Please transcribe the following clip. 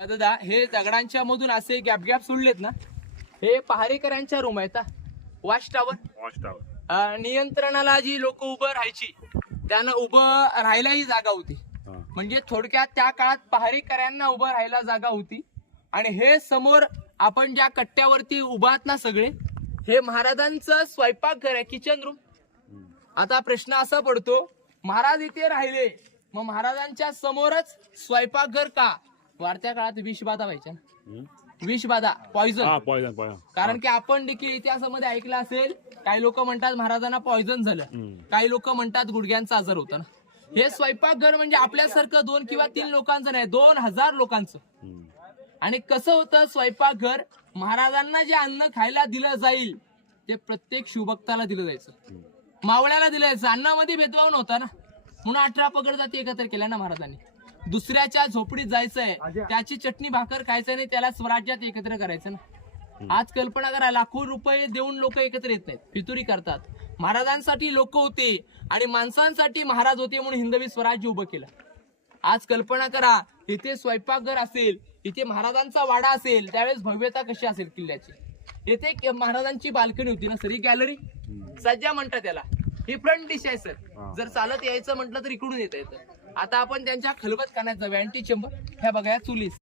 दादा हे दगडांच्या मधून असे गॅप गॅप सोडलेत ना, हे पहारेकरांच्या रूम आहेत. वॉच टावर नियंत्रणाला जी लोक उभं राहायची त्यांना उभं राहायलाही जागा होती. म्हणजे थोडक्यात त्या काळात पहारेकरांना उभं राहायला जागा होती. आणि हे समोर आपण ज्या कट्ट्यावरती उभा आहात ना सगळे, हे महाराजांचं स्वयंपाकघर आहे, किचन रूम. आता प्रश्न असा पडतो, महाराज इथे राहिले मग महाराजांच्या समोरच स्वयंपाकघर का? वाढत्या काळात विषबाधा व्हायच्या ना, विषबाधा, पॉइझन. कारण की आपण देखील इतिहासामध्ये ऐकलं असेल, काही लोक म्हणतात महाराजांना पॉइझन झालं, काही लोक म्हणतात गुडघ्यांचा आजार होता ना. हे स्वयंपाकघर म्हणजे आपल्यासारखं 2 किंवा 3 लोकांचं नाही, 2000 लोकांचं. आणि कसं होतं स्वयंपाकघर, महाराजांना जे अन्न खायला दिलं जाईल ते प्रत्येक शिवभक्ताला दिलं जायचं, मावळ्याला दिलं जायचं. अन्नामध्ये भेदभाव नव्हता ना, म्हणून 18 पगड जाती एकत्र केल्या ना महाराजांनी. दुसऱ्याच्या झोपडीत जायचंय, त्याची चटणी भाकर खायचं नाही, त्याला स्वराज्यात एकत्र करायचं ना. आज कल्पना करा, लाखो रुपये देऊन लोक एकत्र येत नाहीत, फितुरी करतात. महाराजांसाठी लोक होते आणि माणसांसाठी महाराज होते, म्हणून हिंदवी स्वराज्य उभं केलं. आज कल्पना करा, इथे स्वयंपाकघर असेल, इथे महाराजांचा वाडा असेल, त्यावेळेस भव्यता कशी असेल किल्ल्याची. इथे महाराजांची बाल्कनी होती ना सर, ही गॅलरी सज्जा म्हणतात त्याला. ही फ्रंट डिश आहे सर. जर चालत यायचं म्हटलं तर इकडून येता येतं. आता आपण त्यांच्या खलबत खाण्यात जाऊया, अँटी चेंबर. ह्या बघा, या चुलीस